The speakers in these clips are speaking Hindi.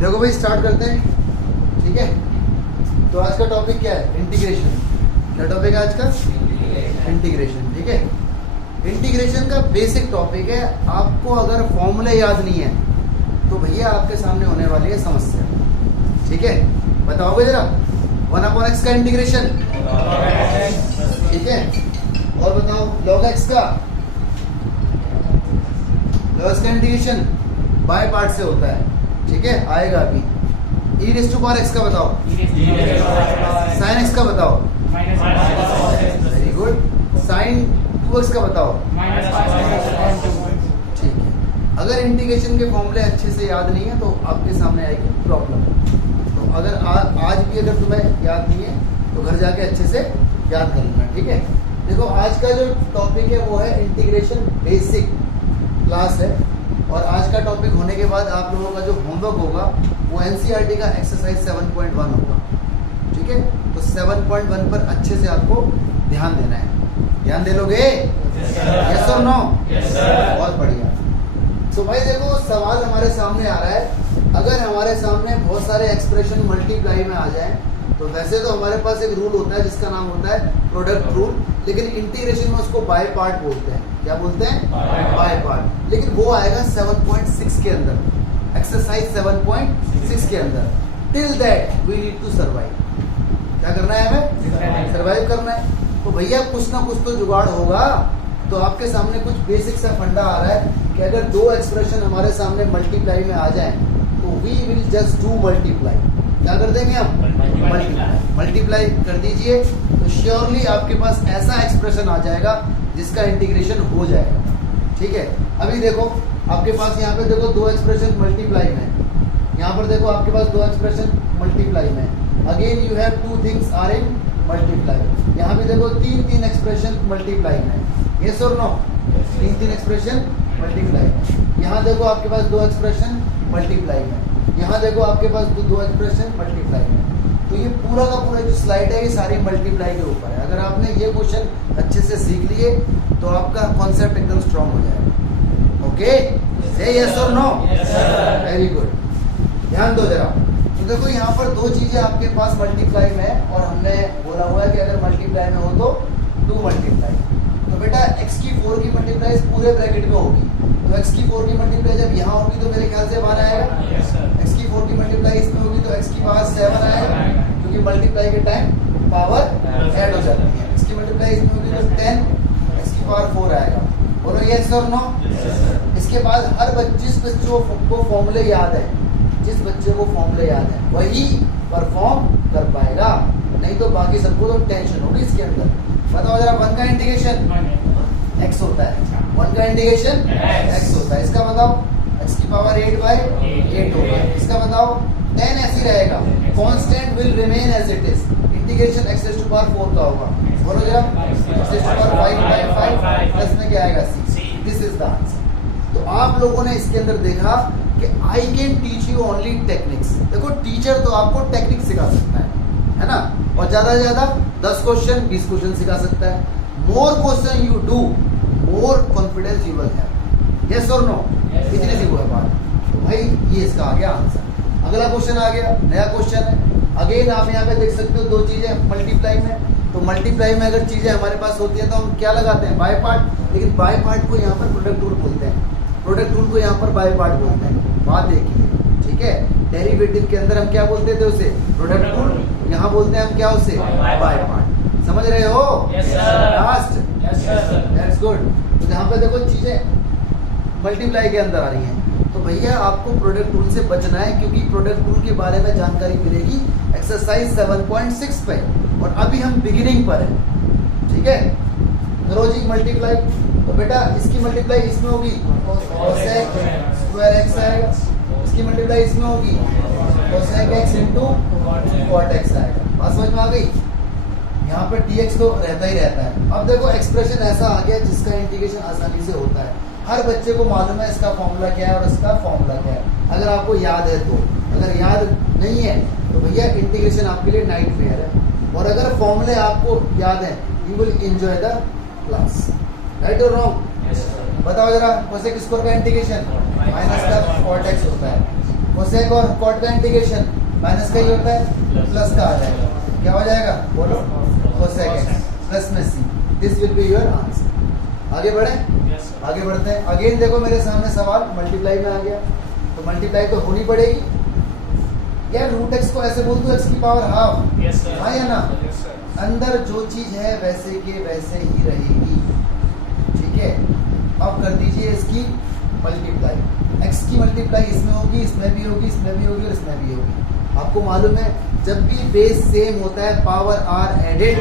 देखो भाई स्टार्ट करते हैं, ठीक है। तो आज का टॉपिक क्या है? इंटीग्रेशन। क्या टॉपिक है आज का? इंटीग्रेशन, ठीक है। इंटीग्रेशन का बेसिक टॉपिक है। आपको अगर फॉर्मूले याद नहीं है तो भैया आपके सामने होने वाली है समस्या, ठीक है। बताओगे जरा 1/x का इंटीग्रेशन, ठीक है। और बताओ log x का इंटीग्रेशन बाय पार्ट से होता है, ठीक है, आएगा अभी। e⁻x का बताओ, sin x का बताओ, वेरी गुड। sin 2x का बताओ, ठीक है। अगर इंटीग्रेशन के फॉर्मूले अच्छे से याद नहीं है तो आपके सामने आएगी प्रॉब्लम। तो अगर आज भी अगर तुम्हें याद नहीं है तो घर जाके अच्छे से याद कर लेना, ठीक है। देखो आज का जो टॉपिक है वो है इंटीग्रेशन बेसिक क्लास है। और आज का टॉपिक होने के बाद आप लोगों का जो होमवर्क होगा वो एनसीईआरटी का एक्सरसाइज 7.1 होगा, ठीक है। तो 7.1 पर अच्छे से आपको ध्यान देना है। ध्यान दे लोगे? यस और नो? बहुत बढ़िया। तो भाई देखो सवाल हमारे सामने आ रहा है, अगर हमारे सामने बहुत सारे एक्सप्रेशन मल्टीप्लाई में आ जाएं तो वैसे तो हमारे पास एक रूल होता है जिसका नाम होता है प्रोडक्ट रूल, लेकिन इंटीग्रेशन में उसको बाय पार्ट बोलते हैं। क्या बोलते हैं? By part. लेकिन वो आएगा 7.6 के अंदर, एक्सरसाइज 7.6 के अंदर। Till that we need to survive. क्या करना है हमें? सर्वाइव करना है। तो भैया कुछ ना कुछ तो जुगाड़ होगा। तो आपके सामने कुछ बेसिक सा फंडा आ रहा है कि अगर दो एक्सप्रेशन हमारे सामने मल्टीप्लाई में आ जाएं तो we will just do multiply. क्या कर देंगे हम? मल्टीप्लाई कर दीजिए तो श्योरली आपके पास ऐसा एक्सप्रेशन आ जाएगा जिसका इंटीग्रेशन हो जाएगा, ठीक है। अभी देखो आपके पास यहाँ पे देखो दो एक्सप्रेशन मल्टीप्लाई में, यहाँ पर देखो आपके पास दो एक्सप्रेशन मल्टीप्लाई में। Again you have two things are in multiply. यहाँ पे देखो तीन एक्सप्रेशन मल्टीप्लाई में। यस और नो? तीन एक्सप्रेशन मल्टीप्लाई में। यहाँ देखो आपके पास दो एक्सप्रेशन मल्टीप्लाई में। यहाँ देखो आपके पास दो एक्सप्रेशन मल्टीप्लाई में। तो ये पूरा का पूरा जो स्लाइड है ये सारी मल्टीप्लाई के ऊपर है। अगर आपने ये क्वेश्चन अच्छे से सीख लिए तो आपका कॉन्सेप्ट एकदम स्ट्रांग हो जाएगा। ओके, से यस और नो? Very good. ध्यान दो जरा। तो देखो यहाँ पर दो चीजें आपके पास मल्टीप्लाई में है और हमने बोला हुआ है कि अगर मल्टीप्लाई में हो तो 2 मल्टीप्लाई। तो बेटा x की 4 की मल्टीप्लाई इस पूरे ब्रैकेट में होगी। तो x की 4 की मल्टीप्लाई जब यहाँ होगी तो मेरे ख्याल से 1 आएगा। x की 4 की मल्टीप्लाई इसमें होगी तो x की पावर 7 आएगा, क्योंकि मल्टीप्लाई के टाइम पावर ऐड हो जाती है। x की मल्टीप्लाई इसमें होगी तो 10, x की पावर 4 आएगा। बोलो यस और नो? इसके बाद हर जिस बच्चों को फॉर्मूले याद है, जिस बच्चे को फॉर्मूले याद है वही परफॉर्म कर पाएगा, नहीं तो बाकी सबको तो टेंशन होगी इसके अंदर। बताओ जरा 1 का इंटीग्रेशन x होता है, 1 का इंटीग्रेशन x होता है। इसका बताओ x की पावर 8/8 होगा। इसका बताओ 10 ऐसे रहेगा, constant will remain as it is. Integration x⁴ का होगा। बोलो जरा x⁵5/5 प्लस में क्या आएगा 6। This is the answer. तो आप लोगों ने इसके अंदर देखा कि I can teach you only techniques. देखो टीचर तो आपको टेक्निक सिखा सकता है ना, और ज्यादा से ज्यादा 10 क्वेश्चन 20 क्वेश्चन सिखा सकता है। More question you do more confidence you will have. Yes और नो? इतनी सी वो है बात। तो भाई ये इसका आ गया आंसर। अगला क्वेश्चन आ गया, नया क्वेश्चन है। अगेन आप यहाँ पे देख सकते हो दो चीजें मल्टीप्लाई में। तो मल्टीप्लाई में अगर चीजें हमारे पास होती है तो हम क्या लगाते हैं? By part. लेकिन बाय पार्ट को यहाँ पर प्रोडक्ट रूल बोलते हैं, प्रोडक्ट रूल को यहाँ पर बाय पार्ट बोलते हैं। बात देखिए, ठीक है। डेरिवेटिव के अंदर हम क्या बोलते थे उसे? Product rule. यहाँ बोलते हैं हम क्या उसे? By part. समझ रहे हो? Last that's good. तो यहाँ पे देखो चीजें मल्टीप्लाई के अंदर आ रही हैं तो भैया आपको प्रोडक्ट रूल से बचना है, क्योंकि प्रोडक्ट रूल के बारे में जानकारी मिलेगी एक्सरसाइज 7.6 पे, और अभी हम बिगिनिंग पर हैं, ठीक है। करो जी मल्टीप्लाई। तो बेटा इसकी मल्टीप्लाई इसमें होगी cos² x आएगा, इसकी मल्टीप्लाई इसमें होगी cosec x × cot x आएगा। बात समझ में आ गई? यहाँ पे dx तो रहता ही रहता है। अब देखो एक्सप्रेशन ऐसा आ गया जिसका इंटीग्रेशन आसानी से होता है। हर बच्चे को मालूम है इसका फॉर्मूला क्या है और इसका फॉर्मूला क्या है, अगर आपको याद है तो। अगर याद नहीं है तो भैया इंटीग्रेशन आपके लिए नाइटमेयर है। और अगर फॉर्मूले आपको याद है you will enjoy the class. Right और रॉन्ग? बताओ जरा cosec² का इंटीग्रेशन माइनस का cot x होता है। कोसेक और कॉट का इंटीग्रेशन माइनस का ही होता है, प्लस का आ जाएगा, क्या हो जाएगा बोलो, कोसेक एक्स प्लस में C. This will be your answer. आगे बढ़े, आगे बढ़ते हैं। अगेन देखो मेरे सामने सवाल मल्टीप्लाई में आ गया, तो मल्टीप्लाई तो होनी पड़ेगी यार। रूट एक्स को ऐसे बोल दो एक्स की पावर हाफ, हाँ या ना। अंदर जो चीज है वैसे के वैसे ही रहेगी, ठीक है। अब कर दीजिए इसकी मल्टीप्लाई, एक्स की मल्टीप्लाई इसमें होगी, इसमें भी होगी, इसमें भी होगी और इसमें भी होगी। आपको मालूम है जब भी बेस सेम होता है power are added,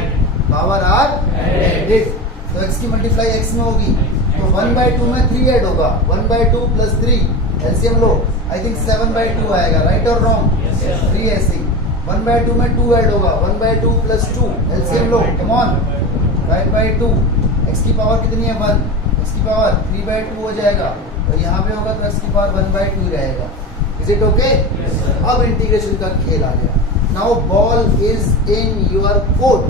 power are added, तो एक्स की मल्टीप्लाई एक्स में होगी, तो 1/2 में 3 ऐड होगा, 1/2 प्लस 3 एलसीएम लो, आई थिंक 7/2 आएगा, राइट और रॉन्ग, 3 ऐसे ही। 1/2 में 2 ऐड होगा, 1/2 plus 2 LCM low, come on, 5/2। X की पावर कितनी है 1, एक्स की पावर 3/2 हो जाएगा, और यहाँ पे होगा तो एक्स की पावर 1/2 रहेगा। Is it okay? अब इंटीग्रेशन का खेल आ गया। Now ball is in your court.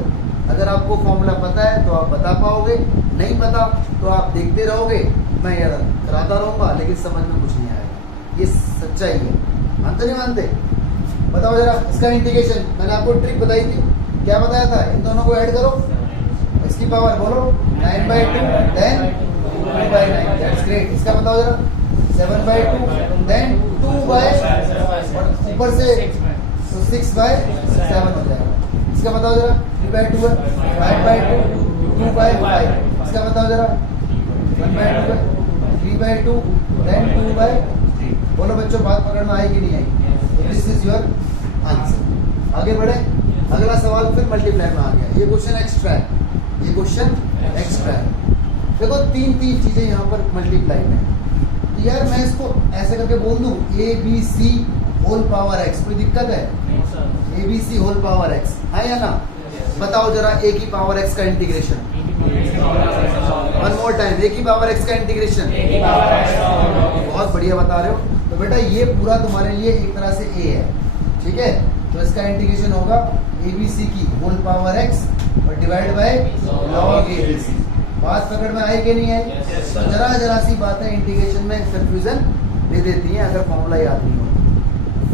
अगर आपको फॉर्मूला पता है तो आप बता पाओगे, नहीं पता तो आप देखते रहोगे, मैं यार कराता रहूंगा लेकिन समझ में कुछ नहीं आएगा। ये सच्चाई है, मानते नहीं मानते? बताओ जरा इसका इंटीग्रेशन। मैंने आपको ट्रिक बताई थी, क्या बताया था? इन दोनों को ऐड करो, इसकी पावर बोलो 9/2 देन 2/9, दैट्स ग्रेट। इसका बताओ जरा 7/2 देन 2/, ऊपर से तो 6/7 हो जाएगा। इसका बताओ जरा 3/2 है, 5/2 2/5। इसका बताओ जरा 1/2 है, 3/2 देन 2/3। बोलो बच्चों बात पकड़ में आई कि नहीं आई? This is your answer. आगे बढ़े, अगला सवाल फिर मल्टीप्लाई में आ गया। ये क्वेश्चन एक्स्ट्रा है, ये क्वेश्चन एक्स्ट्रा है। देखो तीन चीजें यहाँ पर मल्टीप्लाई में, तो यार मैं इसको ऐसे करके बोल दूं ABC होल पावर x, कोई दिक्कत है? ABC होल पावर x, है या ना? बताओ जरा a की पावर x का integration, one more time, a की पावर x का इंटीग्रेशन। बहुत बढ़िया बता रहे हो। तो बेटा ये पूरा तुम्हारे लिए एक तरह से a है, ठीक है। तो इसका इंटीग्रेशन होगा ABC की होल पावर x और डिवाइड बाय log ABC। बात पकड़ में आई कि नहीं आई? तो जरा सी बातें इंटीग्रेशन में कंफ्यूजन दे देती हैं अगर फॉर्मूला याद नहीं हो।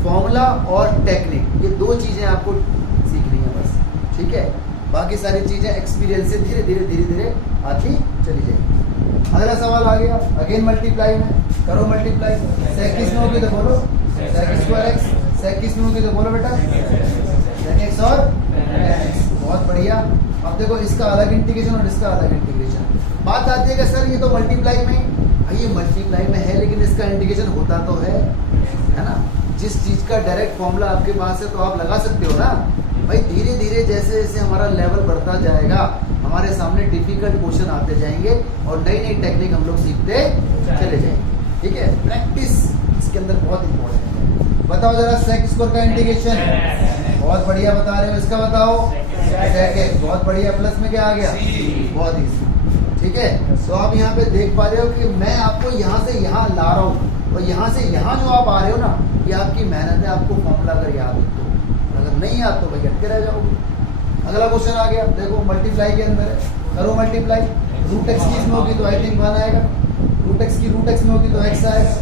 फॉर्मूला और टेक्निक, ये दो चीजें आपको सीखनी है बस, ठीक है। बाकी सारी चीजें एक्सपीरियंस से धीरे धीरे आती चली जाएगी। अगला सवाल आ गया, अगेन मल्टीप्लाई में, करो मल्टीप्लाई। सेक किस में होगी तो बोलो सेक स्क्वायर एक्स, सेक किस में होगी तो बोलो बेटा सेक एक्स और एक्स। बहुत बढ़िया। अब देखो इसका अलग इंटीग्रेशन और इसका अलग इंटीग्रेशन। बात आती है कि सर ये तो मल्टीप्लाई में, ये मल्टीप्लाई में है लेकिन इसका इंटीग्रेशन होता तो है ना। जिस चीज का डायरेक्ट फॉर्मूला आपके पास है तो आप लगा सकते हो ना भाई। धीरे धीरे जैसे जैसे हमारा लेवल बढ़ता जाएगा हमारे सामने डिफिकल्ट क्वेश्चन आते जाएंगे और नई नई टेक्निक हम लोग सीखते चले जाएंगे, ठीक है। प्रैक्टिस इसके अंदर बहुत इंपॉर्टेंट है। बताओ जरा सेक स्क्वायर का इंटीग्रेशन, बहुत बढ़िया बता रहे हो। इसका बताओ सेक एक्स, बहुत बढ़िया। प्लस में क्या आ गया? बहुत इजी, ठीक है। तो आप यहाँ पे देख पा रहे हो कि मैं आपको यहाँ से यहाँ ला रहा हूँ और यहाँ से यहाँ जो आप आ रहे हो ना, ये आपकी मेहनत है। आपको फॉर्मूला अगर याद है तो, अगर नहीं याद तो भाई अटके रह जाओगे। अगला क्वेश्चन आ गया, देखो मल्टीप्लाई के अंदर है, करो मल्टीप्लाई। रूट एक्स की इसमें होगी तो आई थिंक 1 आएगा, रूट एक्स की रूट एक्स में होगी तो x आएगा,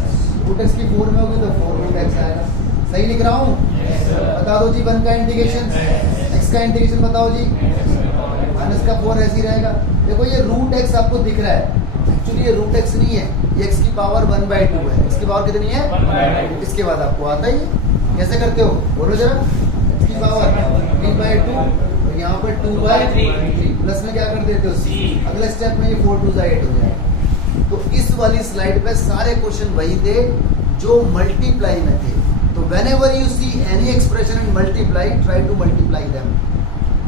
रूट एक्स की 4 में होगी तो 4 रूट एक्स आएगा। सही लिख रहा हूँ? बता दो जी 1 का इंटीग्रेशन, x का इंटीग्रेशन बताओ जी, माइनस का 4 ऐसे ही रहेगा। देखो ये रूट एक्स आपको दिख रहा है, एक्चुअली ये रूट एक्स नहीं है, ये x की पावर 1/2 है। इसकी पावर कितनी है? इसके बाद आपको आता ही है, कैसे करते हो बोलो जरा। x की पावर 3/2, तो यहाँ पर 2/3, प्लस में क्या कर देते हो c। अगले स्टेप में ये 4 2 8 हो जाएगा। तो इस वाली स्लाइड पे सारे क्वेश्चन वही थे जो मल्टीप्लाई में थे। तो whenever you see any expression in multiply, try to multiply them।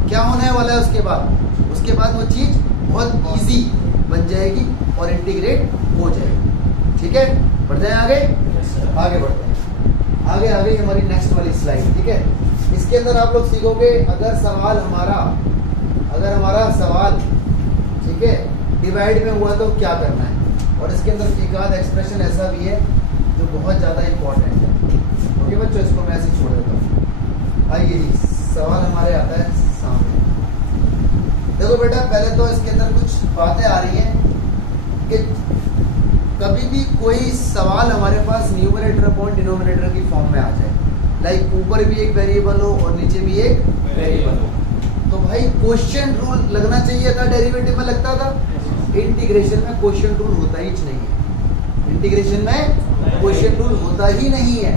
क्या होने वाला है उसके बाद वो चीज बहुत इजी बन जाएगी और इंटीग्रेट हो जाएगी, ठीक है। बढ़ जाए आगे, आगे बढ़ते हैं। आगे हमारी नेक्स्ट वाली स्लाइड, ठीक है। इसके अंदर आप लोग सीखोगे अगर हमारा सवाल ठीक है डिवाइड में हुआ तो क्या करना है। और इसके अंदर एक आध एक्सप्रेशन ऐसा भी है जो बहुत ज़्यादा इंपॉर्टेंट है। ओके बच्चों, इसको मैं ऐसे छोड़ देता हूँ। आइए जी, सवाल हमारे आता है सामने। देखो बेटा, पहले तो इसके अंदर कुछ बातें आ रही हैं कि कभी भी कोई सवाल हमारे पास न्यूमरेटर अपॉन डिनोमिनेटर की फॉर्म में आ जाए, लाइक ऊपर भी एक वेरिएबल हो और नीचे भी एक वेरिएबल हो, तो भाई क्वेश्चन रूल लगना चाहिए था, डेरिवेटिव में लगता था। इंटीग्रेशन में क्वेश्चन रूल होता ही नहीं है, इंटीग्रेशन में क्वेश्चन रूल होता ही नहीं है।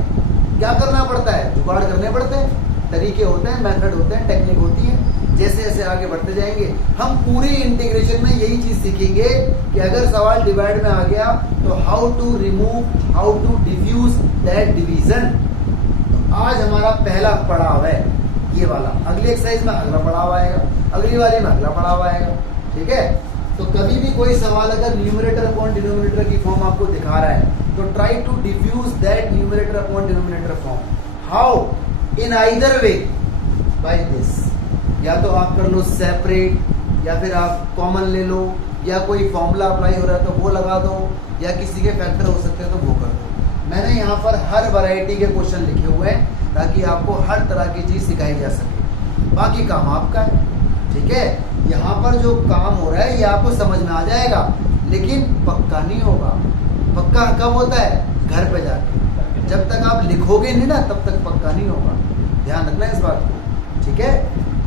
क्या करना पड़ता है? जुगाड़ करने पड़ते हैं, तरीके होते हैं, मेथड होते हैं, टेक्निक होती है। जैसे जैसे आगे बढ़ते जाएंगे हम पूरी इंटीग्रेशन में यही चीज सीखेंगे कि अगर सवाल डिवाइड में आ गया तो how to remove, how to diffuse that division. तो आज हमारा पहला पड़ाव है ये वाला, अगली एक्सरसाइज में अगला पड़ाव आएगा, अगली वाली में अगला पड़ाव आएगा, ठीक है। तो कभी भी कोई सवाल अगर न्यूमरेटर अपॉन डिनोमिनेटर की फॉर्म आपको दिखा रहा है तो try to diffuse that numerator upon denominator form. How? In either way, by this, या तो आप कर लो सेपरेट, या फिर आप कॉमन ले लो, या कोई फॉर्मूला अप्लाई हो रहा है तो वो लगा दो, या किसी के फैक्टर हो सकते हैं तो वो कर दो। मैंने यहाँ पर हर वैरायटी के क्वेश्चन लिखे हुए हैं ताकि आपको हर तरह की चीज सिखाई जा सके। बाकी काम आपका है, ठीक है। यहाँ पर जो काम हो रहा है ये आपको समझ में आ जाएगा, लेकिन पक्का नहीं होगा। पक्का कब होता है? घर पे जाके। जब तक आप लिखोगे नहीं ना तब तक पक्का नहीं होगा, ध्यान रखना इस बात को, ठीक है।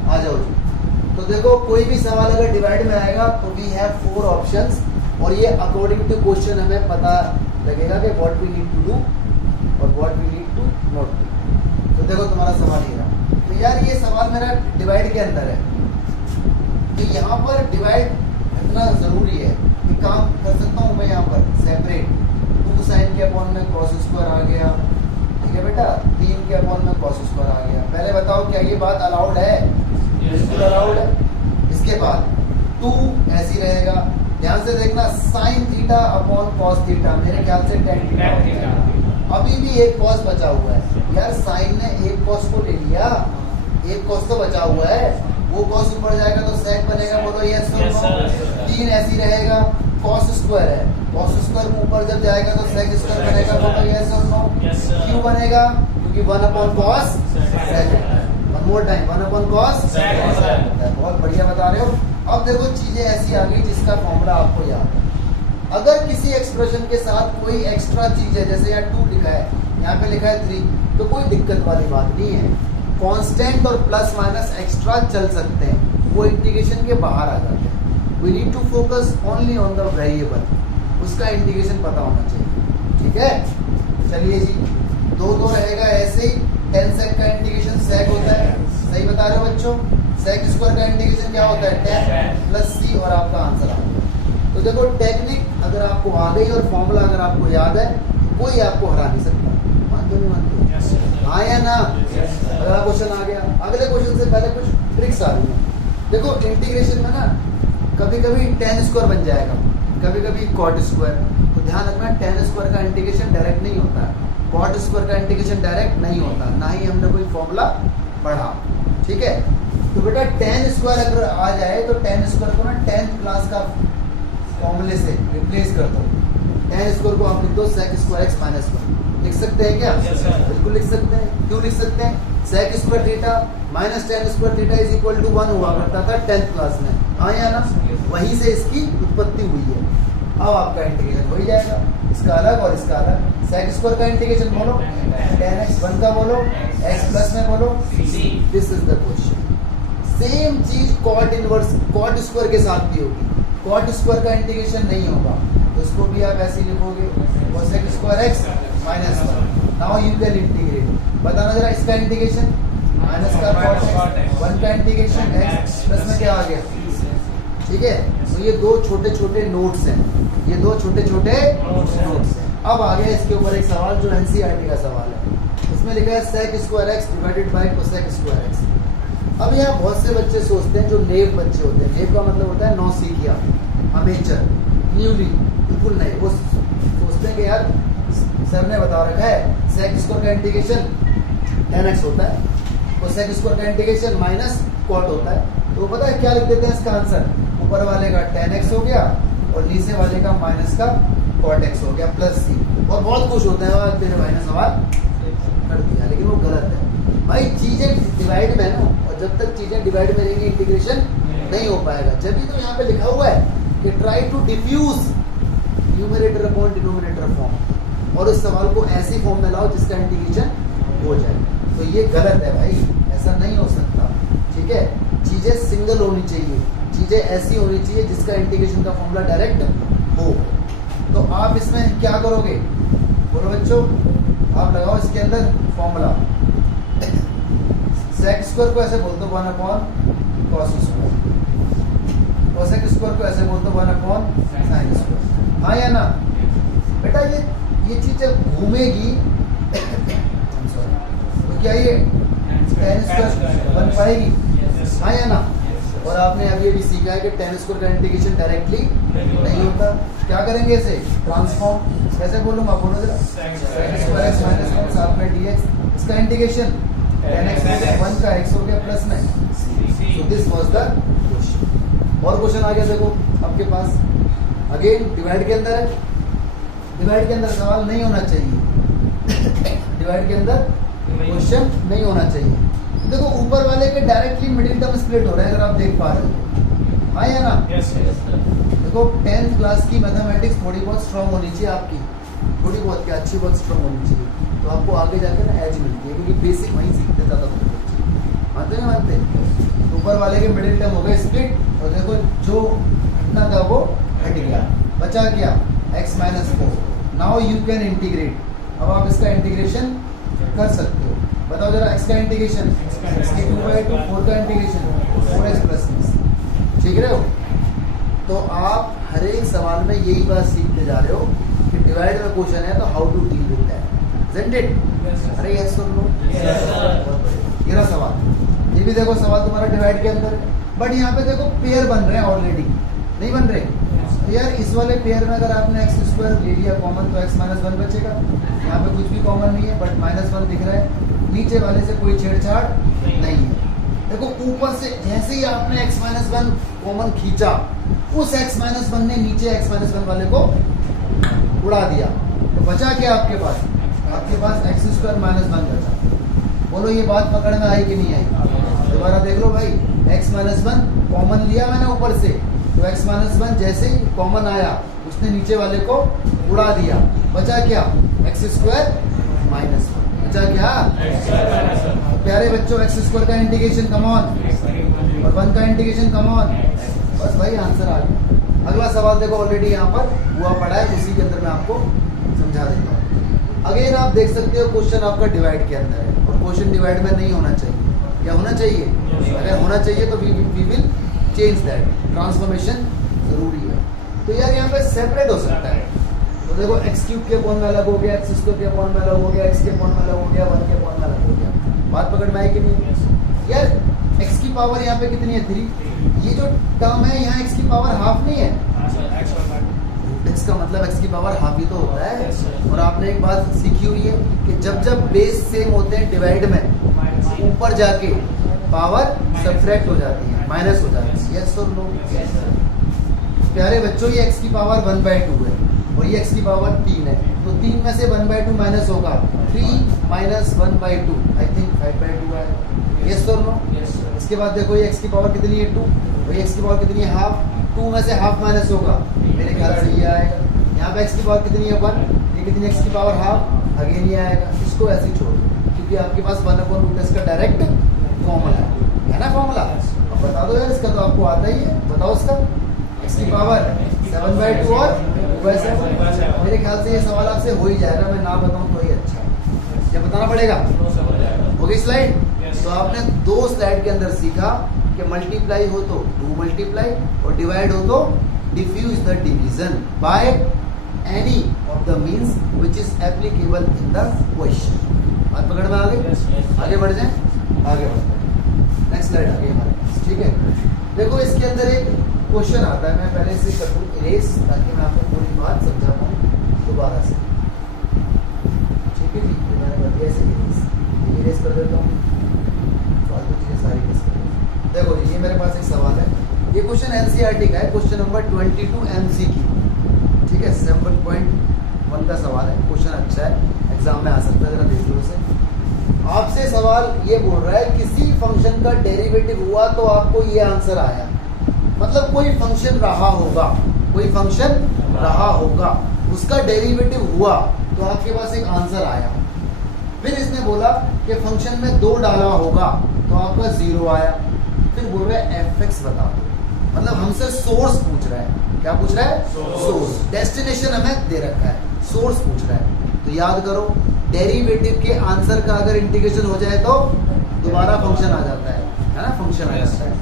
आ जाओ जी। तो देखो कोई भी सवाल अगर डिवाइड में आएगा तो वी हैव 4 ऑप्शंस, और ये अकॉर्डिंग टू क्वेश्चन हमें पता लगेगा कि what we need to do और what we need to not do. तो देखो तुम्हारा सवाल ये रहा, तो यार ये सवाल मेरा डिवाइड के अंदर है, तो यहाँ पर डिवाइड इतना जरूरी है कि काम कर सकता हूँ मैं यहाँ पर सेपरेट। 2 साइन के अपॉन में कॉस स्क्वायर आ गया, ठीक है बेटा, 3 के अपॉन में कॉस स्क्वायर आ गया। पहले बताओ क्या ये बात अलाउड है? बिल्कुल अलाउड है। इसके बाद 2 ऐसी रहेगा, ध्यान से देखना, sine theta upon cos theta, मेरे ख्याल से tan थीटा। अभी भी एक कॉस बचा हुआ है यार, साइन ने एक कॉस को ले लिया, एक कॉस तो बचा हुआ है, वो कॉस ऊपर जाएगा तो सेक बनेगा, बोलो यस और नो। 3 ऐसी रहेगा, कॉस स्क्वायर है, कॉस स्क्वायर ऊपर जब जाएगा तो सेक स्क्वायर बनेगा, बोलो यस और नो। क्यों बनेगा? क्योंकि 1 upon cos sec. One more time, 1 upon cos sec. बहुत बढ़िया बता रहे हो। अब देखो चीजें ऐसी आ गई जिसका फॉर्मूला आपको याद है। अगर किसी एक्सप्रेशन के साथ कोई एक्स्ट्रा चीज है, जैसे यहाँ 2 लिखा है, यहाँ पे लिखा है 3, तो कोई दिक्कत वाली बात नहीं है। कांस्टेंट और प्लस माइनस एक्स्ट्रा चल सकते हैं, वो इंटीग्रेशन के बाहर आ जाते हैं। We need to focus only on the variable, उसका इंटीग्रेशन पता होना चाहिए, ठीक है। चलिए जी, 2 रहेगा ऐसे ही। tan sec का इंटीग्रेशन sec होता है, सही बता रहे हो बच्चों। sec स्क्वायर का इंटीग्रेशन क्या होता है? tan प्लस c, और आपका आंसर आ गया। तो देखो टेक्निक अगर आपको आ गई और फॉर्मूला अगर आपको याद है, कोई आपको हरा नहीं सकता। मानते नहीं मानते? हाँ या ना? अगला क्वेश्चन आ गया। अगले क्वेश्चन से पहले कुछ ट्रिक्स आ रही है। देखो इंटीग्रेशन में ना कभी कभी tan स्क्वायर बन जाएगा, कभी कभी cot स्क्वायर। तो ध्यान रखना, tan स्क्वायर का इंटीग्रेशन डायरेक्ट नहीं होता है, cot स्क्वायर का इंटीग्रेशन डायरेक्ट नहीं होता, ना ही हमने कोई फॉर्मूला पढ़ा, ठीक है। तो बेटा tan स्क्वायर अगर आ जाए तो tan स्क्वायर को ना 10th क्लास का फॉर्मूले से रिप्लेस कर दो। tan स्क्वायर को आप लिख दो sec स्क्वायर x माइनस 1। लिख सकते हैं क्या? बिल्कुल लिख सकते हैं। क्यों लिख सकते हैं? sec square theta minus tan square theta is equal to 1 हुआ करता था 10th क्लास में, हाँ या ना? वहीं से इसकी उत्पत्ति हुई है। अब आपका इंटीग्रेशन हो ही जाएगा, इसका अलग और इसका अलग। sec स्क्वायर का इंटीग्रेशन बोलो, tan x 1 का बोलो, x प्लस में बोलो, this is the question. Same चीज cot इनवर्स cot स्क्वायर के साथ भी होगी। cot स्क्वायर का इंटीग्रेशन नहीं होगा तो इसको भी आप ऐसे ही लिखोगे, cosec square x minus 1। Now you can integrate. बताना जरा इसका इंटीग्रेशन, माइनस का cot x, 1 का इंटीग्रेशन x प्लस में क्या आ गया, ठीक है। तो ये 2 छोटे छोटे नोट्स हैं, ये 2 छोटे छोटे नोट्स हैं। अब आ गया इसके ऊपर एक सवाल जो एनसीईआरटी का सवाल है। इसमें लिखा है sec square x divided by cosec square x। अब यहाँ बहुत से बच्चे सोचते हैं, जो नेव बच्चे होते हैं, नेव का मतलब होता है नौसिखिया, अमेचर, न्यूली, बिल्कुल नहीं, वो सोचते हैं कि यार सर ने बता रखा है sec स्क्वायर का इंटीग्रेशन tan x होता है, cosec स्क्वायर का इंटीग्रेशन माइनस cot होता है। तो पता है क्या लिख देते हैं इसका आंसर? ऊपर वाले का tan x हो गया और नीचे वाले का माइनस का cot x हो गया प्लस c, और बहुत खुश होते हैं तेरे भाई ने सवाल कर दिया, लेकिन वो गलत है भाई। चीजें डिवाइड में है ना, और जब तक चीजें डिवाइड में रहेंगी इंटीग्रेशन नहीं हो पाएगा। जब भी तो यहाँ पे लिखा हुआ है कि try to diffuse numerator upon denominator form, और इस सवाल को ऐसी फॉर्म में लाओ जिसका इंटीग्रेशन हो जाए। तो ये गलत है भाई, ऐसा नहीं हो सकता। ठीक है, चीजें सिंगल होनी चाहिए, चीजें ऐसी होनी चाहिए जिसका इंटीग्रेशन का फॉर्मूला डायरेक्ट हो। तो आप इसमें क्या करोगे, बोलो बच्चों, आप लगाओ इसके अंदर फॉर्मूला। सेक स्क्वायर को ऐसे बोलते हो 1/cos स्क्वायर, कोसेक स्क्वायर को ऐसे बोलते हो 1/sin स्क्वायर। हाँ या ना बेटा, ये चीजें घूमेगी तो क्या ये tan स्क्वायर बन पाएगी? हाँ या ना। और आपने अभी अभी सीखा है कि tan स्क्वायर का इंटीग्रेशन डायरेक्टली नहीं होता। क्या करेंगे इसे ट्रांसफॉर्म, कैसे बोलूंगा, बोलो जरा। sec स्क्वायर x माइनस 1 साथ में dx, इसका इंटीग्रेशन tan x माइनस 1 का x हो गया प्लस में c। So this was the question. और क्वेश्चन आ गया देखो आपके पास, अगेन डिवाइड के अंदर है। डिवाइड के अंदर सवाल नहीं होना चाहिए, डिवाइड के अंदर क्वेश्चन नहीं होना चाहिए। देखो ऊपर वाले के डायरेक्टली मिडिल टर्म स्प्लिट हो रहा है, अगर आप देख पा रहे हो। हाँ या ना। देखो 10th क्लास की मैथमेटिक्स थोड़ी बहुत स्ट्रांग होनी चाहिए आपकी, थोड़ी बहुत क्या, अच्छी बहुत स्ट्रांग होनी चाहिए, तो आपको आगे जाकर ना एज मिलती है, क्योंकि बेसिक वहीं सीखते ज़्यादा बच्चे। मानते हैं मानते हैं। ऊपर वाले के मिडिल टर्म हो गए स्प्लिट, और देखो जो घटना था वो हट गया, बचा क्या x minus 4। Now you can integrate, अब आप इसका इंटीग्रेशन कर सकते हो। बताओ जरा x का इंटीग्रेशन, x की 2/2, 4 का इंटीग्रेशन 4x प्लस, ठीक रहे हो। तो आप हर एक सवाल में यही बात सीखते जा रहे हो कि डिवाइड में क्वेश्चन है तो how to deal with that, isn't it? अरे यस सुन लो, ये रहा सवाल। ये भी देखो सवाल तुम्हारा डिवाइड के अंदर है, बट यहाँ पे देखो पेयर बन रहे हैं ऑलरेडी, नहीं बन रहे तो यार इस वाले पेयर में अगर आपने x स्क्वायर ले लिया कॉमन तो x माइनस 1 बचेगा। यहाँ पे कुछ भी कॉमन नहीं है, बट -1 दिख रहा है, नीचे वाले से कोई छेड़छाड़ नहीं है। देखो ऊपर से जैसे ही आपने x माइनस 1 कॉमन खींचा, उस x माइनस 1 ने नीचे x माइनस 1 वाले को उड़ा दिया, तो बचा क्या आपके पास? आपके पास x स्क्वायर माइनस 1 बचा। बोलो ये बात पकड़ में आई कि नहीं आई? दोबारा देख लो भाई, x माइनस 1 कॉमन लिया मैंने ऊपर से, तो x माइनस 1 जैसे ही कॉमन आया उसने नीचे वाले को उड़ा दिया, बचा क्या? x स्क्वायर माइनस 1, बचा क्या? प्यारे बच्चों x स्क्वायर का इंटीग्रेशन कम ऑन, और 1 का इंटीग्रेशन कम ऑन, बस भाई आंसर आ गया। अगला सवाल देखो ऑलरेडी यहाँ पर हुआ पड़ा है, उसी के अंदर मैं आपको समझा देता हूँ। अगेन आप देख सकते हो क्वेश्चन आपका डिवाइड के अंदर है, और क्वेश्चन डिवाइड में नहीं होना चाहिए। क्या होना चाहिए? अगर होना चाहिए तो we will change that, transformation जरूरी है। तो यार यहाँ पे सेपरेट हो सकता है, तो देखो x क्यूब के अपॉन में अलग हो गया, x स्क्वायर के अपॉन में अलग हो गया, x के अपॉन में अलग हो गया, 1 के अपॉन में अलग हो गया। बात पकड़ में आई कि नहीं? यार x की पावर यहाँ पे कितनी है? 3। ये जो टर्म है यहाँ x की पावर हाफ नहीं है, x का मतलब x की पावर हाफ ही तो होता है। और आपने एक बात सीखी हुई है कि जब जब बेस सेम होते हैं डिवाइड में, ऊपर जाके पावर सब्ट्रैक्ट हो जाती है, माइनस हो जाती है। यस और नो? प्यारे बच्चों ये x की पावर 1/2 है और ये x की पावर 3 है, तो 3 में से 1/2 माइनस होगा, 3 माइनस 1/2 आई थिंक 5/2 है। यस और नो? इसके बाद देखो ये x की पावर कितनी है? 2, और ये x की पावर कितनी है? हाफ। 2 में से हाफ माइनस होगा, मेरे ख्याल से ये आएगा। यहाँ पे x की पावर कितनी है? 1, ये कितनी x की पावर? हाफ, अगेन ये आएगा। इसको ऐसे ही छोड़ो, क्योंकि आपके पास 1/रूट इसका डायरेक्ट फॉर्मूला है ना, फॉर्मूला। अब बता दो यार, इसका तो आपको आता ही है, बताओ इसका। x की पावर 7/2 और वैसे मेरे ख्याल से ये सवाल आपसे हो ही जाएगा, मैं ना बताऊं तो ही अच्छा है। क्या बताना पड़ेगा? हो गई स्लाइड? तो आपने 2 स्लाइड के अंदर सीखा कि मल्टीप्लाई हो तो डू मल्टीप्लाई, और डिवाइड हो तो diffuse the division by any of the means which is applicable in the question. बात पकड़ में आ गई? आगे बढ़ जाए, आगे बढ़ते हैं। नेक्स्ट स्लाइड आ गई हमारे पास, ठीक है। देखो इसके अंदर एक क्वेश्चन आता है, मैं पहले से कर दूं इरेज, ताकि मैं आपको पूरी बात समझा पाऊँ दोबारा से, ठीक है जी। मैंने बताया ऐसे इरेज कर देता हूँ, फालतू चीज़ें सारी इरेज कर देता हूँ। देखो जी, ये मेरे पास एक सवाल है, ये क्वेश्चन एनसीईआरटी का है, क्वेश्चन नंबर 22 MCQ, ठीक है, 7.1 का सवाल है। क्वेश्चन अच्छा है, एग्जाम में आ सकता है, जरा देख लो इसे। आपसे सवाल ये बोल रहा है किसी फंक्शन का डेरिवेटिव हुआ तो आपको ये आंसर आया, मतलब कोई फंक्शन रहा होगा, कोई फंक्शन रहा होगा, उसका डेरिवेटिव हुआ तो आपके पास एक आंसर आया। फिर इसने बोला कि फंक्शन में 2 डाला होगा तो आपका 0 आया। फिर बोल रहा है fx बता दो, मतलब हमसे सोर्स पूछ रहा है। क्या पूछ रहा है? सोर्स। डेस्टिनेशन हमें दे रखा है, सोर्स पूछ रहा है। तो याद करो, डेरिवेटिव के आंसर का अगर इंटीग्रेशन हो जाए तो दोबारा फंक्शन आ जाता है ना, फंक्शन आ जाता है।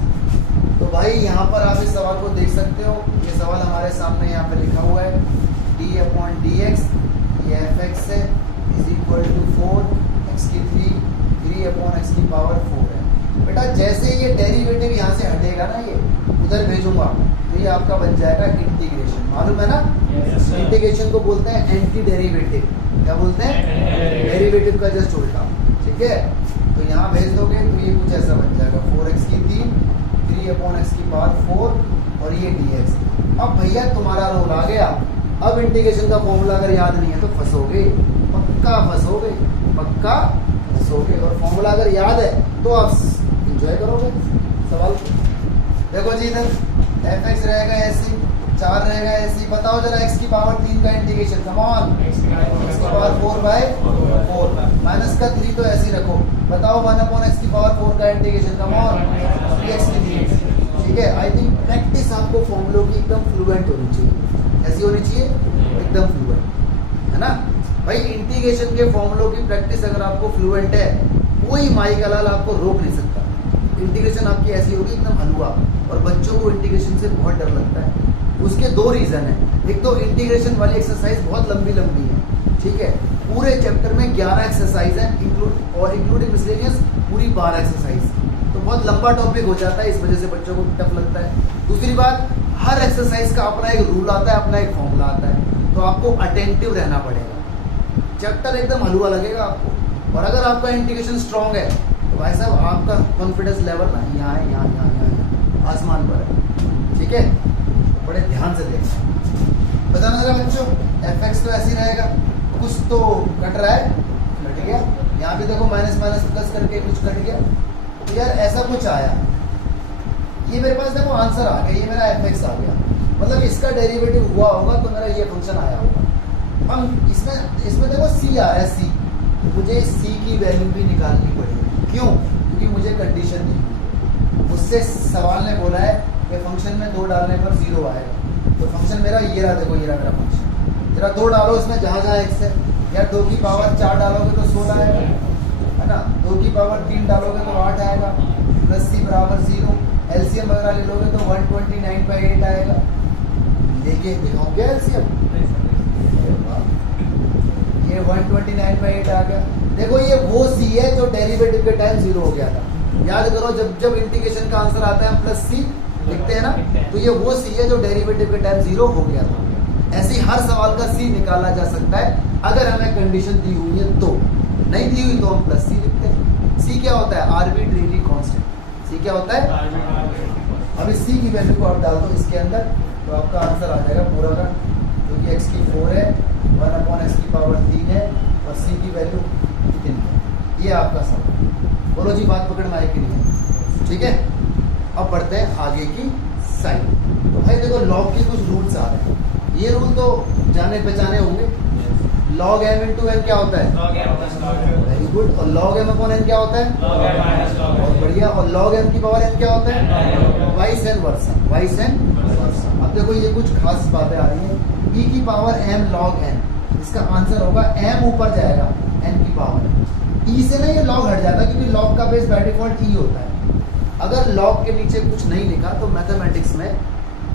तो भाई यहाँ पर आप इस सवाल को देख सकते हो, ये सवाल हमारे सामने यहाँ पे लिखा हुआ है d/dx, ये fx है इज इक्वल टू 4 x की 3/x की पावर 4 है। बेटा जैसे ये डेरिवेटिव यहाँ से हटेगा ना, ये उधर भेजूंगा तो ये आपका बन जाएगा इंटीग्रेशन। मालूम है ना? इंटीग्रेशन को बोलते हैं एंटी डेरिवेटिव। क्या बोलते हैं? डेरिवेटिव का जस्ट उल्टा। ठीक है, तो यहाँ भेज दोगे तो ये कुछ ऐसा बन जाएगा 4x की 3/x की पावर 4 और ये dx। अब भैया तुम्हारा रोल आ गया। अब इंटीग्रेशन का फॉर्मूला अगर याद नहीं है तो फंसोगे, पक्का फंसोगे, पक्का फंसोगे। और फॉर्मूला अगर याद है तो आप एंजॉय करोगे सवाल। देखो जी, इधर fx रहेगा ऐसे, 4 रहेगा ऐसे। बताओ जरा x की पावर 3 का इंटीग्रेशन। कम ऑन, x की पावर 4/4 माइनस का 3 तो ऐसे ही रखो। बताओ 1/x की पावर 4 का इंटीग्रेशन। कम ऑन, x की 3। ठीक है, आई थिंक प्रैक्टिस आपको फॉर्मूलों की एकदम फ्लुएंट होनी चाहिए। ऐसी होनी चाहिए एकदम फ्लुएंट, है ना भाई? इंटीग्रेशन के फॉर्मूलों की प्रैक्टिस अगर आपको फ्लुएंट है, कोई माई का लाल आपको रोक नहीं सकता। इंटीग्रेशन आपकी ऐसी होगी एकदम हलवा। और बच्चों को इंटीग्रेशन से बहुत डर लगता है। उसके 2 रीजन है। एक तो इंटीग्रेशन वाली एक्सरसाइज बहुत लंबी लंबी है। ठीक है, पूरे चैप्टर में 11 एक्सरसाइज है, इंक्लूडिंग मिसलेनियस पूरी 12 एक्सरसाइज। तो बहुत लंबा टॉपिक हो जाता है, इस वजह से बच्चों को टफ लगता है। दूसरी बात, हर एक्सरसाइज का अपना एक रूल आता है, अपना एक फॉर्मूला आता है, तो आपको अटेंटिव रहना पड़ेगा। चैप्टर एकदम हलवा लगेगा आपको। और अगर आपका इंटीग्रेशन स्ट्रांग है तो भाई साहब आपका कॉन्फिडेंस लेवल ना यहाँ है, यहाँ आसमान पर है। ठीक है, बड़े ध्यान से देखना। बताना जरा बच्चों, fx तो ऐसे ही रहेगा, कुछ तो कट रहा है, कट गया। यहाँ भी देखो माइनस माइनस प्लस करके कुछ कट गया। तो यार ऐसा कुछ आया, ये मेरे पास देखो आंसर आ गया, ये मेरा fx आ गया, मतलब इसका डेरिवेटिव हुआ होगा तो मेरा ये फंक्शन आया होगा। हम इसमें देखो c आ रहा है, c, मुझे c की वैल्यू भी निकालनी पड़ेगी। क्यों? क्योंकि मुझे कंडीशन दी, मुझसे सवाल ने बोला है कि फंक्शन में 2 डालने पर 0 आएगा। तो फंक्शन मेरा ये रहा, देखो ये रहा मेरा फंक्शन। जरा 2 डालो इसमें, जहाँ जहाँ x है। यार 2 की पावर 4 डालोगे तो 16 आएगा, है ना? 2 की पावर 3 डालोगे तो 8 आएगा, प्लस c बराबर 0। एलसीएम वगैरह ले लोगे तो 129/8 आएगा। लेके दिखाओ क्या एलसीएम? ये 129/8 आ गया। देखो ये वो c है जो डेरिवेटिव के टाइम 0 हो गया था। याद करो, जब इंटीग्रेशन का आंसर आता है हम प्लस c लिखते हैं ना, तो ये वो c है जो डेरिवेटिव के टाइम 0 हो गया था। ऐसे ही हर सवाल का c निकाला जा सकता है अगर हमें कंडीशन दी हुई है तो। नहीं दी हुई तो हम प्लस c लिखते हैं। c क्या होता है? Arbitrary constant. c क्या होता है? अब इस c की वैल्यू को आप डाल दो इसके अंदर तो आपका आंसर आ जाएगा पूरा का, क्योंकि x की 4 है, 1/x की पावर 3 है और c की वैल्यू कितनी है। ये आपका सवाल। बोलो जी, बात पकड़ में आई कि नहीं? ठीक है, अब बढ़ते हैं आगे की साइड। तो भाई देखो लॉग के कुछ रूल्स आ रहे हैं। ये रूल तो जाने पहचाने होंगे। log m into n क्या होता है? Very good. और log m upon n क्या होता है? बहुत बढ़िया। और log m की पावर n क्या होता है? Vice and versa, vice and versa. अब देखो ये कुछ खास बातें आ रही हैं। e की पावर m log n, इसका आंसर होगा m ऊपर जाएगा n की पावर। e से ना ये log हट जाता है, क्योंकि log का बेस बाय डिफॉल्ट e होता है। अगर log के नीचे कुछ नहीं लिखा तो मैथमेटिक्स में,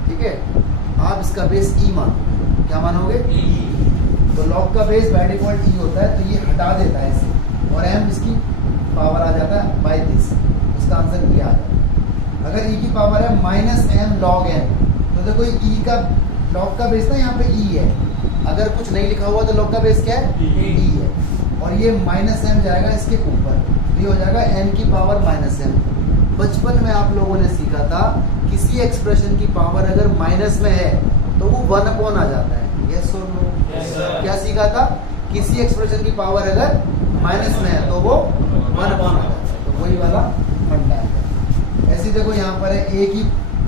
ठीक है, आप इसका बेस e मानोगे। क्या मानोगे? तो log का बेस बाय डिफॉल्ट e होता है, तो ये हटा देता है इसे और m इसकी पावर आ जाता है बाय दिस। इसका आंसर ये आ जाता है। अगर e की पावर है -m log n, तो देखो e का log का बेस ना यहाँ पे e है। अगर कुछ नहीं लिखा हुआ तो log का बेस क्या है? e है। और ये -m जाएगा इसके ऊपर, ये हो जाएगा n की पावर -m। बचपन में आप लोगों ने सीखा था किसी एक्सप्रेशन की पावर अगर माइनस में है तो वो 1/, आ जाता है। यस और नो? क्या सीखा था? किसी एक्सप्रेशन की पावर अगर माइनस में है तो वो 1/, आ जाता है। तो वही वाला फंडा है। ऐसे देखो यहाँ पर है a की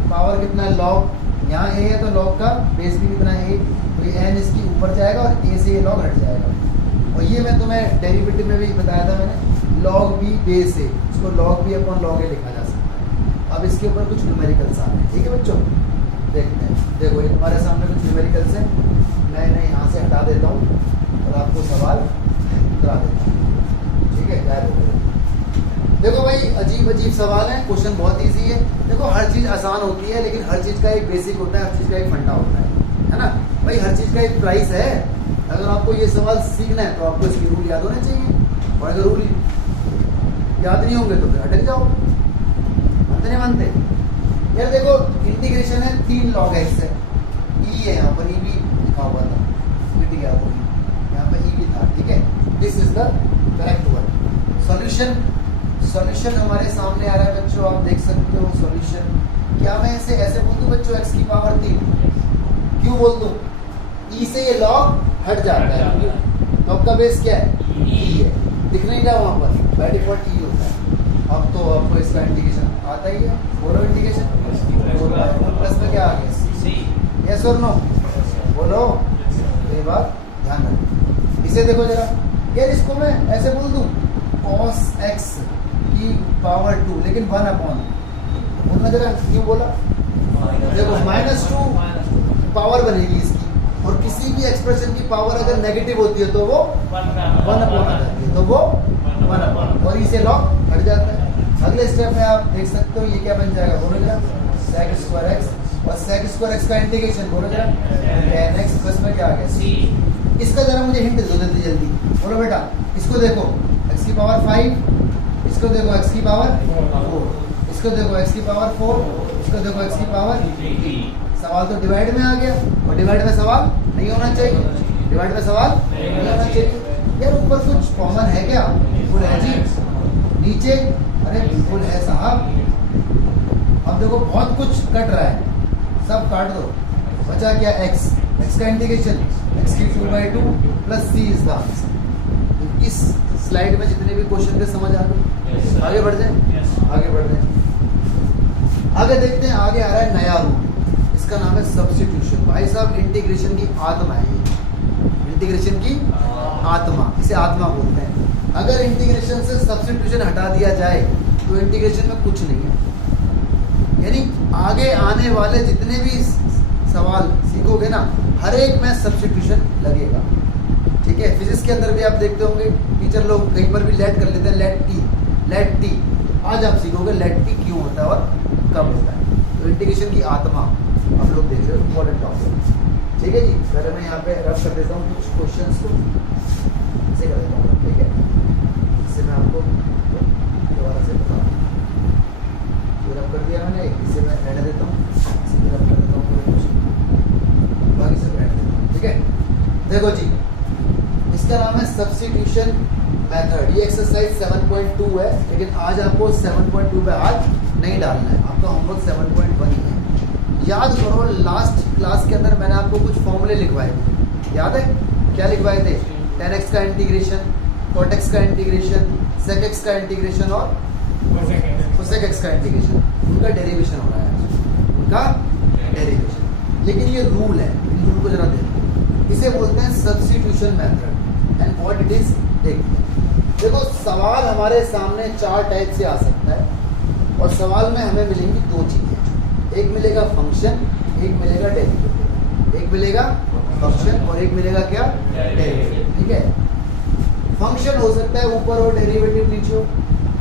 पावर कितना है? log यहाँ ए है तो लॉग का बेस भी कितना है 8, तो ये एन इसकी ऊपर जाएगा और ए से ये लॉग हट जाएगा। और ये मैं तुम्हें डेरिवेटिव में भी बताया था मैंने, लॉग बी बेस ए, इसको लॉग बी अपॉन लॉग ए लिखा जा सकता है। अब इसके ऊपर कुछ न्यूमेरिकल्स आ रहे हैं, ठीक है बच्चों, देखते हैं। देखो ये तुम्हारे सामने कुछ न्यूमेरिकल्स हैं, मैं इन्हें यहाँ से हटा देता हूँ और आपको सवाल करा देता हूँ, ठीक है। क्या देखो भाई, अजीब अजीब सवाल है, क्वेश्चन बहुत इजी है। देखो हर चीज़ आसान होती है, लेकिन हर चीज़ का एक बेसिक होता है, हर चीज़ का एक फंडा होता है ना भाई। हर चीज़ का एक प्राइस है। अगर आपको ये सवाल सीखना है तो आपको इसके रूल याद होने चाहिए, और अगर रूल याद नहीं होंगे तो फिर अटक जाओ। मानते नहीं मानते यार? देखो इंटीग्रेशन है 3 log x है, ई है यहाँ पर, ई भी लिखा हुआ था, मिट गया वो, यहाँ पर ई भी था, ठीक है। This is the correct one. Solution हमारे सामने आ रहा है बच्चों, आप देख सकते हो सॉल्यूशन। क्या मैं इसे ऐसे बोल दूं बच्चों, x की पावर 3? क्यों बोल दूं? ई से ये log हट जाता है, log का बेस क्या है? ई है, दिख नहीं रहा वहां पर, बाय डिफॉल्ट ई होता है। अब तो आपको इसका इंटीग्रेशन आता ही है, बोलो इंटीग्रेशन प्लस में क्या आ गया? यस और नो? बोलो, ये बात ध्यान रखो। इसे देखो जरा यार, इसको मैं ऐसे बोल दूं cos x की पावर 2, लेकिन 1 अपॉन, बोलना जरा क्यों बोला? देखो -2 पावर बनेगी इसकी, और किसी भी एक्सप्रेशन की पावर अगर नेगेटिव होती है तो वो 1 अपॉन आ जाती है, तो वो 1 अपॉन, और इसे लॉग हट जाता है। अगले स्टेप में आप देख सकते हो ये क्या बन जाएगा, बोलो जरा sec स्क्वायर x, और sec स्क्वायर x का इंटीग्रेशन बोलो जरा tan x प्लस में क्या आ गया? c। इसका जरा मुझे हिंट दो जल्दी जल्दी, बोलो बेटा। इसको देखो x की पावर 5, इसको देखो x की पावर 4, इसको देखो x की पावर 4, इसको देखो x की पावर 3। सवाल तो डिवाइड में आ गया, और डिवाइड में सवाल नहीं होना चाहिए, डिवाइड में सवाल नहीं होना चाहिए यार। ऊपर कुछ कॉमन है क्या? बिल्कुल है जी। नीचे अरे बिल्कुल है साहब। अब देखो बहुत कुछ कट रहा है, सब काट दो, बचा क्या? x का इंटीग्रेशन x की 2/2 plus c is the answer. इस स्लाइड में जितने भी क्वेश्चन थे समझ आ गए? आगे बढ़ जाए, आगे बढ़ जाए, आगे देखते हैं। आगे आ रहा है नया रूल, इसका नाम है सब्स्टिट्यूशन। भाई साहब इंटीग्रेशन की आत्मा है ये, इंटीग्रेशन की आत्मा, इसे आत्मा बोलते हैं। अगर इंटीग्रेशन से सब्स्टिट्यूशन हटा दिया जाए तो इंटीग्रेशन में कुछ नहीं है। यानी आगे आने वाले जितने भी सवाल सीखोगे ना, हर एक में सब्स्टिट्यूशन लगेगा, ठीक है। फिजिक्स के अंदर भी आप देखते होंगे टीचर लोग कहीं पर भी लेट कर लेते हैं, लेट टी। आज आप सीखोगे लेट टी क्यों होता है और कब होता है। तो इंटीग्रेशन की आत्मा आप लोग देख रहे हो, इम्पोर्टेंट टॉपिक, ठीक है जी। पहले मैं यहाँ पे रब कर देता हूँ कुछ क्वेश्चंस को, ऐसे कर देता हूँ, ठीक है। इससे मैं आपको दोबारा से बता दूँ, रब कर दिया मैंने, इसे मैं रहने देता हूँ, इसे भी रब कर देता हूँ पूरे क्वेश्चन, बाकी सब रहने देता हूँ, ठीक है। देखो जी, इसका नाम है सब्स्टिट्यूशन मेथड। ये एक्सरसाइज 7.2 है, लेकिन आज आपको 7.2 पे आज नहीं डालना है, आपका होमवर्क 7.1 ही है। याद करो लास्ट क्लास के अंदर मैंने आपको कुछ फॉर्मूले लिखवाए थे, याद है? क्या लिखवाए थे? tan x का इंटीग्रेशन, cot x का इंटीग्रेशन, sec x का इंटीग्रेशन और cosec x का इंटीग्रेशन। उनका डेरिवेशन हो रहा है, उनका डेरिवेशन। लेकिन ये रूल है, इन रूल को जरा देखो। इसे बोलते हैं substitution method, and what it is देखो। सवाल हमारे सामने 4 टाइप से आ सकता है, और सवाल में हमें मिलेंगी 2 चीजें, एक मिलेगा फंक्शन, एक मिलेगा डेरिवेटिव। एक मिलेगा फंक्शन और एक मिलेगा क्या? डेरिवेटिव, ठीक है। फंक्शन हो सकता है ऊपर हो डेरिवेटिव नीचे हो,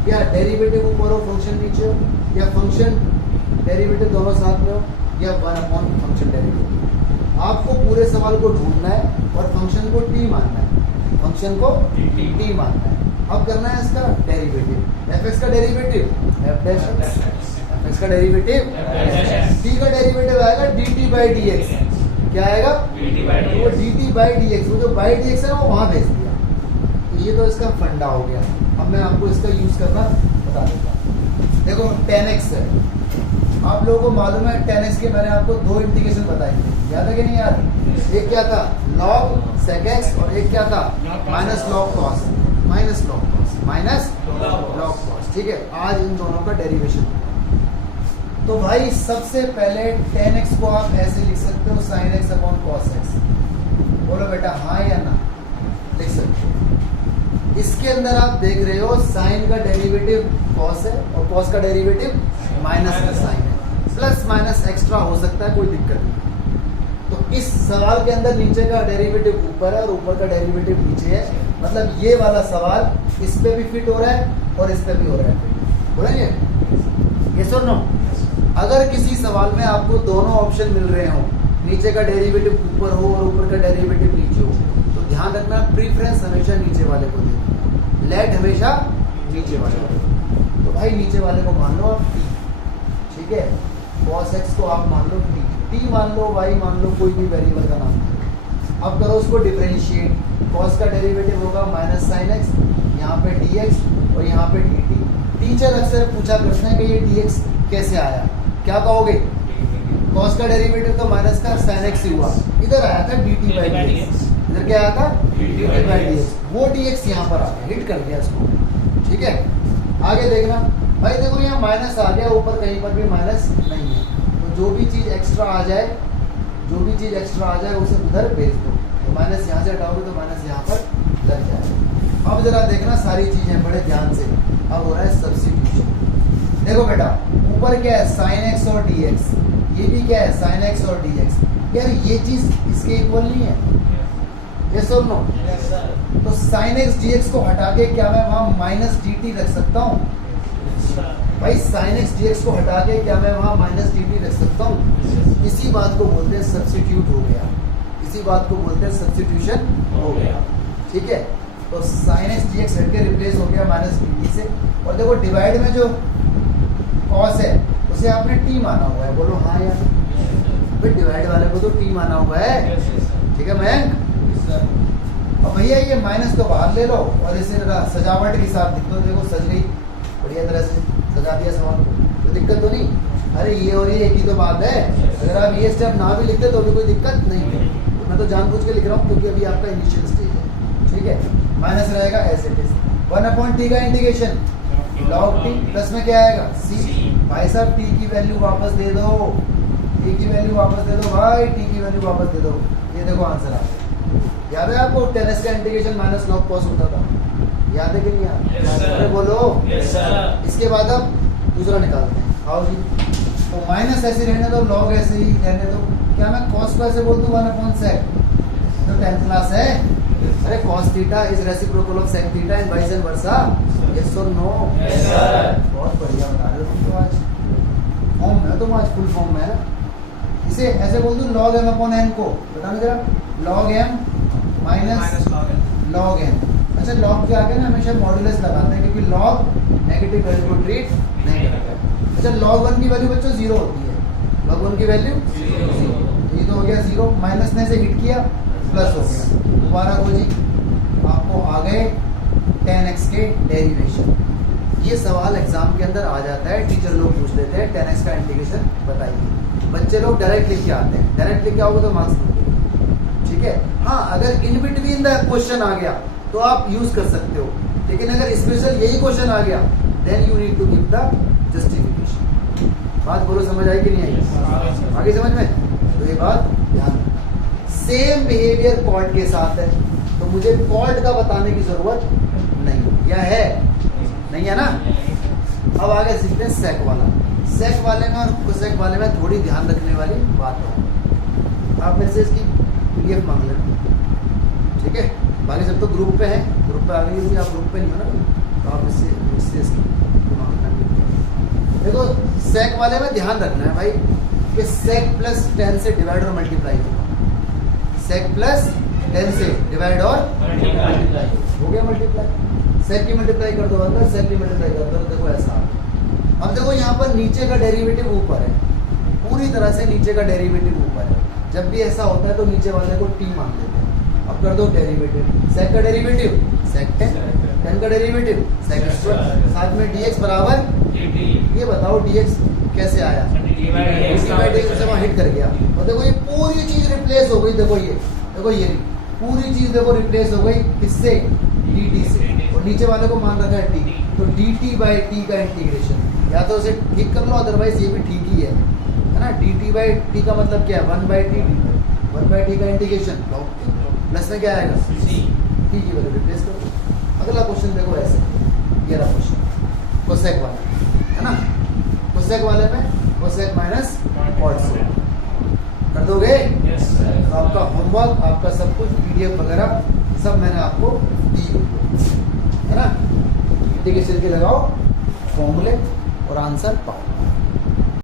या डेरिवेटिव ऊपर हो फंक्शन नीचे हो, या फंक्शन डेरिवेटिव दोनों साथ में हो, या 1 अपॉन फंक्शन डेरिवेटिव। आपको पूरे सवाल को ढूंढना है और फंक्शन को टी मानना है, फंक्शन को टी मानना है। अब करना है इसका डेरिवेटिव। एफ एक्स का derivative F dash x, F x का डेरिवेटिव टी का डेरिवेटिव आएगा dt बाई डी एक्स। क्या आएगा? वो dt बाई डी एक्स, वो जो बाई डी एक्स है वो वहां भेज दिया। तो ये तो इसका फंडा हो गया। अब मैं आपको इसका यूज करना बता देता हूँ। देखो tan x है, आप लोगों को मालूम है tan x के मैंने आपको 2 इंटीग्रेशन बताए थे, याद है कि नहीं याद? एक क्या था? log sec x, और एक क्या था? Minus log cos, minus log cos, ठीक है। आज इन दोनों का डेरिवेशन तो भाई सबसे पहले tan x को आप ऐसे लिख सकते हो sin x upon cos x। बोलो बेटा हाँ या ना, लिख सकते हो। इसके अंदर आप देख रहे हो sin का डेरिवेटिव cos है और cos का डेरिवेटिव माइनस का sin है, प्लस माइनस एक्स्ट्रा हो सकता है, कोई दिक्कत नहीं। तो इस सवाल के अंदर नीचे का डेरिवेटिव ऊपर है और ऊपर का डेरिवेटिव नीचे है, मतलब ये वाला सवाल इस पे भी फिट हो रहा है और इस पे भी हो रहा है। बोलेंगे यस और नो? अगर किसी सवाल में आपको दोनों ऑप्शन मिल रहे हो, नीचे का डेरिवेटिव ऊपर हो और ऊपर का डेरिवेटिव नीचे हो, तो ध्यान रखना प्रीफरेंस हमेशा नीचे वाले को देना, लेट हमेशा नीचे वाले को। तो भाई नीचे वाले को मान लो आप t, ठीक है, cos x को आप मान लो t मान लो, y मान लो, कोई भी वेरिएबल का नाम। अब करो उसको डिफरेंशिएट, cos का डेरिवेटिव होगा माइनस sin x, यहाँ पे dx और यहाँ पे dt। टीचर अक्सर पूछा करते हैं कि ये dx कैसे आया, क्या कहोगे? cos का डेरिवेटिव तो माइनस का sin x ही हुआ, इधर आया था dt बाई dx, इधर क्या आया था dt बाई dx, वो dx यहाँ पर आ गया, हिट कर दिया इसको। ठीक है, आगे देखना भाई, देखो यहाँ माइनस आ गया, ऊपर कहीं पर भी माइनस नहीं है, तो जो भी चीज एक्स्ट्रा आ जाए, जो भी चीज एक्स्ट्रा आ जाए उसे उधर भेज दो। तो माइनस यहाँ से हटाओगे तो माइनस यहाँ पर लग जाएगा। अब जरा देखना सारी चीजें बड़े ध्यान से, अब हो रहा है सब्स्टिट्यूशन। देखो बेटा ऊपर क्या है sin x और dx, ये भी क्या है sin x और dx, यार ये चीज इसके इक्वल नहीं है, यस और नो? तो sin x dx को हटा के क्या मैं वहां माइनस dt रख सकता हूँ? भाई sin x dx को हटा के क्या मैं वहां माइनस dt रख सकता हूँ? इसी बात को बोलते हैं सब्स्टिट्यूट हो गया, इसी बात को बोलते हैं सब्स्टिट्यूशन हो गया। ठीक है, तो sin x dx हट के रिप्लेस हो गया माइनस dt से। और देखो डिवाइड में जो cos है उसे आपने t माना हुआ है, बोलो हाँ यार, फिर डिवाइड वाले को तो t माना हुआ है। ठीक है मयंक, अब भैया ये माइनस को बाहर ले लो और इसे सजावट के साथ लिख दो। देखो सज गई, बढ़िया तरह से सजा दिया सवाल, कोई दिक्कत तो नहीं। अरे ये और ये एक ही तो बात है, अगर आप ये स्टेप ना भी लिखते तो भी कोई दिक्कत नहीं है, तो मैं तो जानबूझ के लिख रहा हूँ क्योंकि अभी आपका इनिशियल स्टेज है। ठीक है, माइनस रहेगा एज इट इज, 1/t का इंटीग्रेशन log t, प्लस में क्या आएगा c। भाई साहब t की वैल्यू वापस दे दो, t की वैल्यू वापस दे दो भाई, t की वैल्यू वापस दे दो। ये देखो आंसर आ गया। याद है आपको tan x का इंटीग्रेशन माइनस log cos होता था, याद है कि नहीं याद? अरे बोलो। इसके बाद अब दूसरा निकालते हैं, आओ जी। तो माइनस ऐसे रहने दो, लॉग ऐसे ही रहने दो। क्या मैं cos को ऐसे बोल दूं 1/sec? तो 10th क्लास है। अरे cos theta is reciprocal of sec theta and vice versa, yes और नो? Yes sir. बहुत बढ़िया बता रहे हो तुम तो, आज फॉर्म में हो तुम, आज फुल फॉर्म में है। इसे ऐसे बोल दूं log m/n को, बताना जरा, log m minus log n। अच्छा log के आगे ना हमेशा मॉडुलस लगाते हैं क्योंकि log नेगेटिव वैल्यू को ट्रीट नहीं करता है। अच्छा log 1 की वैल्यू बच्चों 0 होती है, log 1 की वैल्यू 0, ये तो हो गया 0, माइनस ने से हिट किया प्लस हो गया। दोबारा को जी आपको आ गए tan x के डेरिवेशन। ये सवाल एग्जाम के अंदर आ जाता है, टीचर लोग पूछ लेते हैं tan x का इंटीग्रेशन बताइए, बच्चे लोग डायरेक्ट लिख के आते हैं, डायरेक्ट लिख के आओगे तो मार्क्स मिलेंगे। ठीक है, हाँ अगर इन बिटवीन द क्वेश्चन आ गया तो आप यूज कर सकते हो, लेकिन अगर स्पेशल यही क्वेश्चन आ गया then you need to give the justification. बात बोलो समझ आई कि नहीं आई? आगे समझ में? तो ये बात ध्यान, सेम बिहेवियर कॉर्ड के साथ है, तो मुझे कॉर्ड का बताने की जरूरत नहीं, या है? नहीं है ना? अब आगे सीखते हैं सेक वाला। सेक वाले में और सेक वाले में थोड़ी ध्यान रखने वाली बात है, आप मेरे से इसकी पीडीएफ मांग लेना। ठीक है, बाकी सब तो ग्रुप पे है, ग्रुप पे आ गई होगी, आप ग्रुप पे नहीं हो ना, तो आप इससे इसकी मांगना। देखो सेक वाले में ध्यान रखना है भाई कि सेक प्लस 10 से डिवाइड और मल्टीप्लाई होगा, सेक प्लस 10 से डिवाइड और मल्टीप्लाई हो गया, मल्टीप्लाई सेक की मल्टीप्लाई कर दो, अगर सेक की मल्टीप्लाई कर दो, देखो ऐसा। अब देखो यहाँ पर नीचे का डेरिवेटिव ऊपर है, पूरी तरह से नीचे का डेरिवेटिव ऊपर है, जब भी ऐसा होता है तो नीचे वाले को टी मान लेते हैं। अब कर दो डेरिवेटिव, सेक का डेरिवेटिव सेक 10, 10 का डेरिवेटिव सेक स्क्वायर, साथ में dx बराबर dt। ये बताओ dx कैसे आया? dt से वहाँ हिट कर गया, और देखो ये पूरी चीज रिप्लेस हो गई। देखो ये पूरी चीज देखो रिप्लेस हो गई किससे? dt से, और नीचे वाले को मान रखा है टी, तो डी टी बाई टी का इंटीग्रेशन, या तो उसे ठीक कर लो, अदरवाइज ये भी ठीक ही है ना। डी टी बाई टी का मतलब क्या है, 1/t का इंटीग्रेशन, प्लस में क्या आएगा टी की वैल्यू रिप्लेस करो। अगला क्वेश्चन देखो ऐसे, ये रहा क्वेश्चन कोसेक वाला है ना। कोसेक वाले में कोसेक माइनस कॉट से कर दोगे। तो आपका होमवर्क, आपका सब कुछ पीडीएफ वगैरह सब मैंने आपको दी है ना। इंटीग्रेशन के लगाओ, फॉर्मूले और आंसर पाओ।